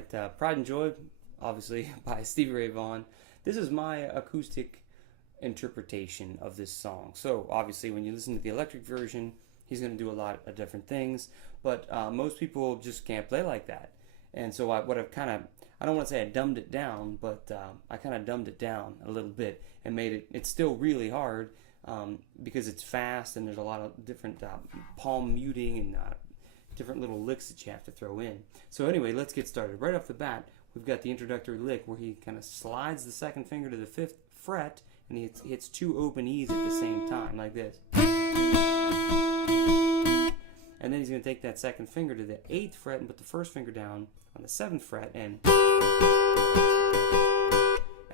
Alright, Pride and Joy, obviously by Stevie Ray Vaughan. This is my acoustic interpretation of this song. So obviously when you listen to the electric version, he's going to do a lot of different things, but most people just can't play like that. And so I don't want to say I dumbed it down, but I kind of dumbed it down a little bit and made it's still really hard because it's fast and there's a lot of different palm muting and different little licks that you have to throw in. So anyway, let's get started. Right off the bat, we've got the introductory lick where he kind of slides the second finger to the 5th fret and he hits 2 open E's at the same time, like this. And then he's going to take that second finger to the 8th fret and put the first finger down on the 7th fret, and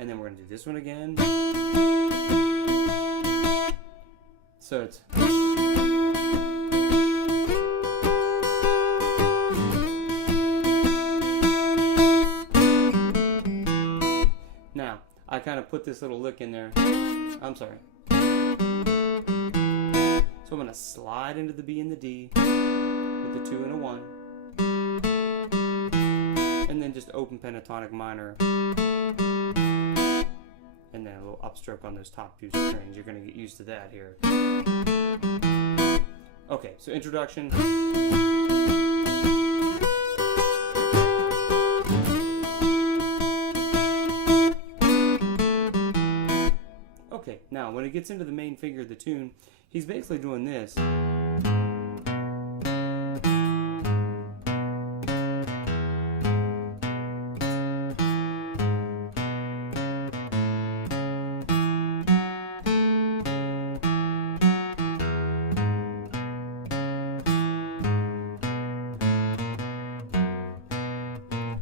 then we're going to do this one again. So it's now I kind of put this little lick in there. I'm sorry. So I'm going to slide into the B and the D with the 2 and a 1. And then just open pentatonic minor. And then a little upstroke on those top 2 strings. You're going to get used to that here. Okay, so introduction. Okay, now when it gets into the main figure of the tune, he's basically doing this.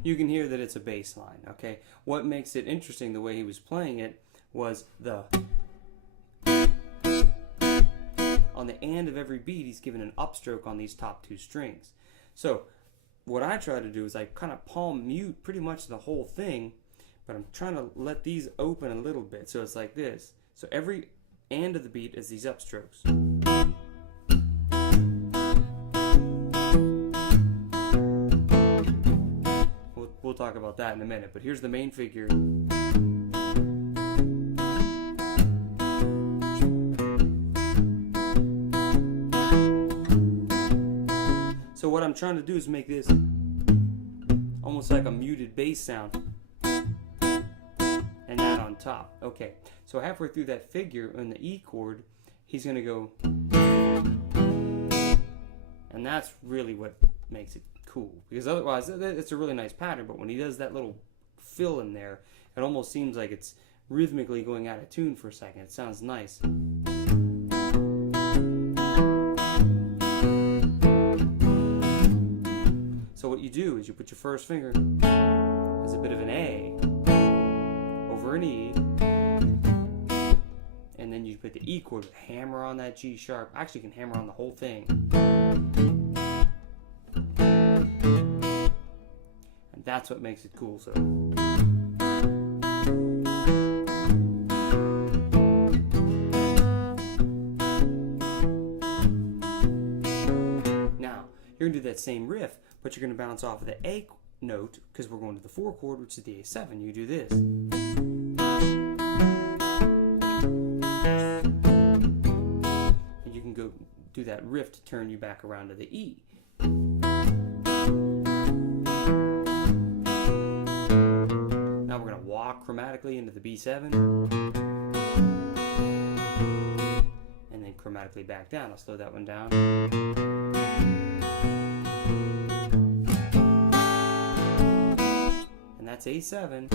You can hear that it's a bass line, okay? What makes it interesting the way he was playing it was on the end of every beat, he's given an upstroke on these top 2 strings. So what I try to do is I kind of palm mute pretty much the whole thing, but I'm trying to let these open a little bit. So it's like this. So every end of the beat is these upstrokes. We'll talk about that in a minute, but here's the main figure. So what I'm trying to do is make this almost like a muted bass sound and that on top. Okay, so halfway through that figure in the E chord, he's going to go, and that's really what makes it cool, because otherwise it's a really nice pattern, but when he does that little fill in there, it almost seems like it's rhythmically going out of tune for a second. It sounds nice. So what you do is you put your first finger as a bit of an A over an E, and then you put the E chord, hammer on that G sharp. Actually, you can hammer on the whole thing. That's what makes it cool. So now you're gonna do that same riff, but you're gonna bounce off of the A note because we're going to the 4 chord, which is the A7. You do this. And you can go do that riff to turn you back around to the E. Walk chromatically into the B7 and then chromatically back down. I'll slow that one down. And that's A7.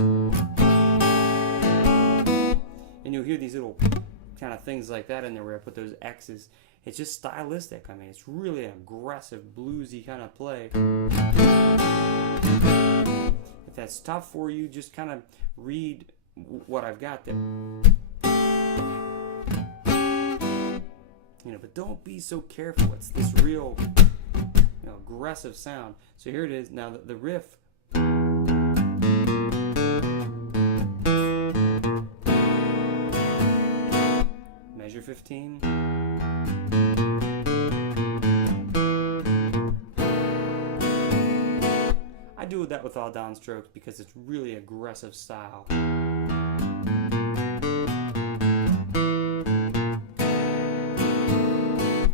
And you'll hear these little kind of things like that in there where I put those X's. It's just stylistic. I mean, it's really an aggressive, bluesy kind of play. If that's tough for you, just kind of read what I've got there. You know, but don't be so careful. It's this real, aggressive sound. So here it is. Now the riff. Measure 15. I do include that with all downstrokes because it's really aggressive style.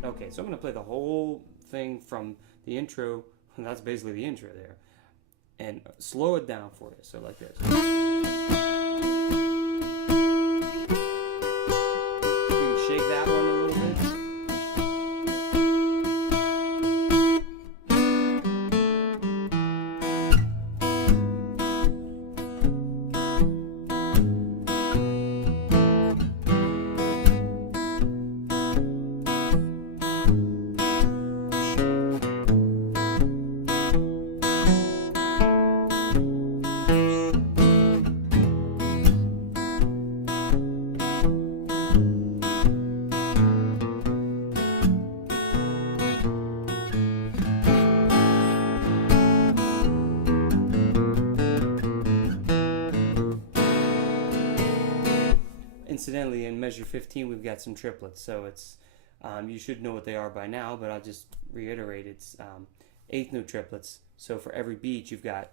Okay, so I'm going to play the whole thing from the intro, and that's basically the intro there, and slow it down for you, so like this. You can shake that one a little bit. Incidentally, in measure 15, we've got some triplets, so it's you should know what they are by now, but I'll just reiterate. It's eighth note triplets. So for every beat, you've got,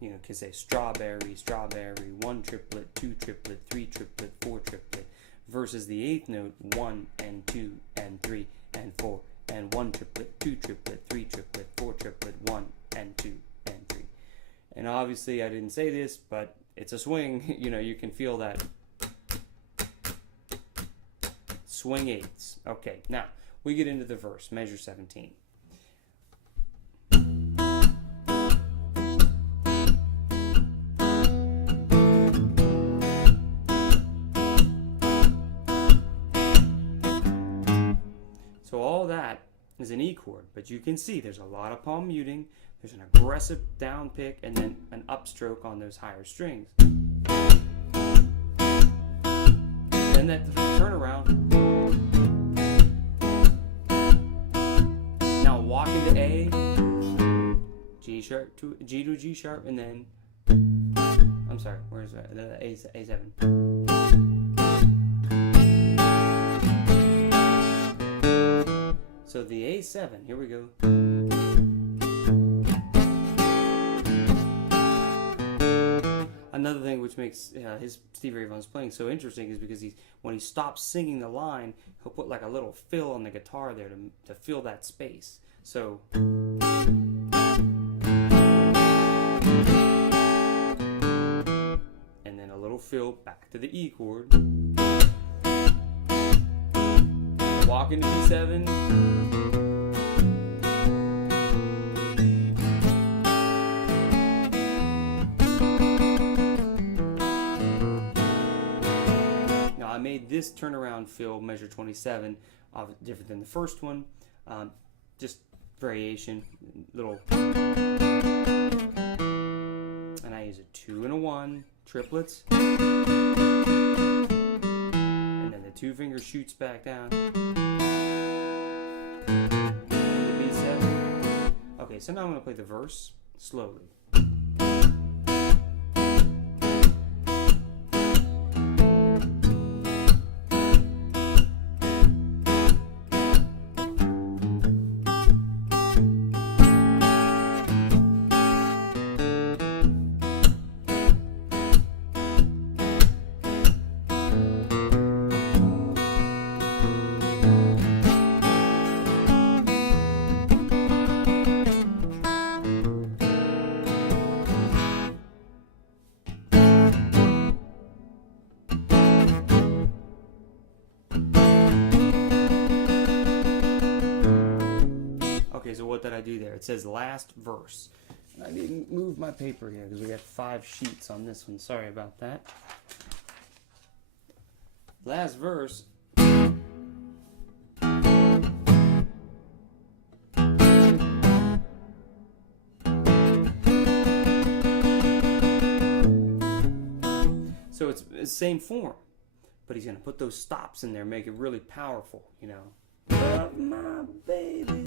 you know, can say strawberry, strawberry, 1 triplet, 2 triplet, 3 triplet, 4 triplet, versus the eighth note, 1 and 2 and 3 and 4, and 1 triplet, 2 triplet, 3 triplet, 4 triplet, 1 and 2 and 3. And obviously, I didn't say this, but it's a swing. You know, you can feel that. Swing eighths. Okay, now we get into the verse, measure 17. So all that is an E chord, but you can see there's a lot of palm muting, there's an aggressive down pick, and then an upstroke on those higher strings. Then that turnaround. Now walk into A, G sharp to G to G sharp, and then I'm sorry, where's that? A7. So the A7, here we go. Another thing which makes his Stevie Ray Vaughan's playing so interesting is because when he stops singing the line, he'll put like a little fill on the guitar there to fill that space. So and then a little fill back to the E chord. Walk into B7. I made this turnaround fill, measure 27, different than the first one. Just variation, little. And I use a 2 and a 1, triplets. And then the 2 finger shoots back down. And the B7. Okay, so now I'm going to play the verse slowly. So what did I do there? It says last verse. I didn't move my paper here because we got 5 sheets on this one. Sorry about that. Last verse. So it's the same form, but he's going to put those stops in there, make it really powerful, you know. But my baby.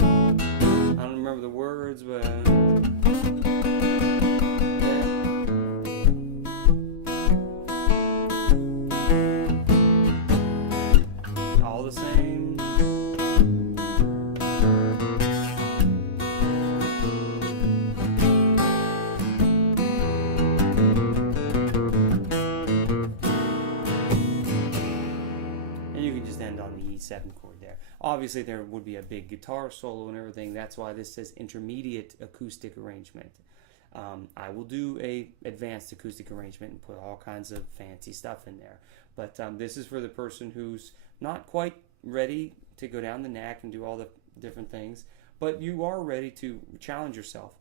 I don't remember the words, but all the same. there. Obviously, there would be a big guitar solo and everything. That's why this says intermediate acoustic arrangement. I will do a advanced acoustic arrangement and put all kinds of fancy stuff in there. But this is for the person who's not quite ready to go down the neck and do all the different things, but you are ready to challenge yourself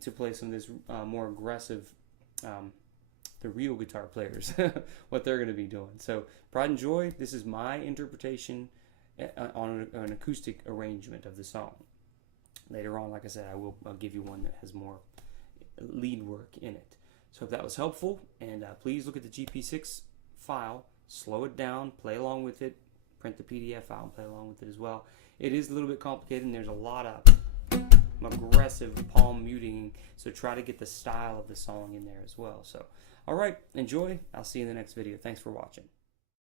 to play some of this more aggressive, the real guitar players, what they're going to be doing. So Pride and Joy, this is my interpretation on an acoustic arrangement of the song. Later on, like I said, I'll give you one that has more lead work in it. So hope that was helpful, and please look at the GP6 file, slow it down, play along with it, print the PDF out and play along with it as well. It is a little bit complicated, and there's a lot of aggressive palm muting, so try to get the style of the song in there as well. So, all right, enjoy. I'll see you in the next video. Thanks for watching.